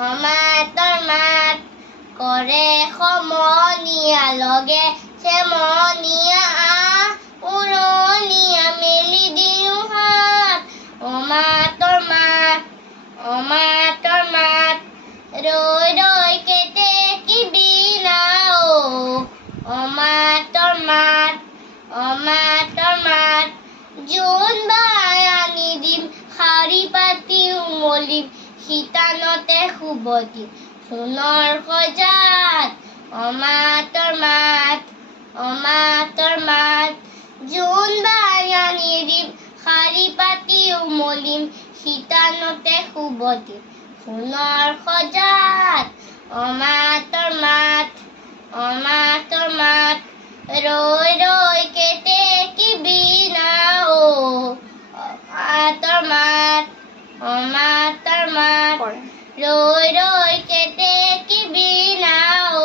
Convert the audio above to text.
অমাতৰ মাত কৰে সমনীয়া লগে চেমনীয়া উৰণীয়া মেলি দিওঁ হাত অমাতৰ মাত ৰৈ ৰৈ কেতেকীবি নাও অমাতৰ মাত জোনবাই আনি দিম শাৰী পাতি উমলিম শীতানতে শুব দিম সোণৰ সজাত অমাতৰ মাত জোনবাই আনি দিম শাৰী পাতি উমলিম শীতানতে শুব দিম সোণৰ সজাত অমাতৰ মাত ৰৈ ৰৈ কেতেকীবি নাও অমাতৰ মাত ৰৈ ৰৈ কেতেকীবি নাও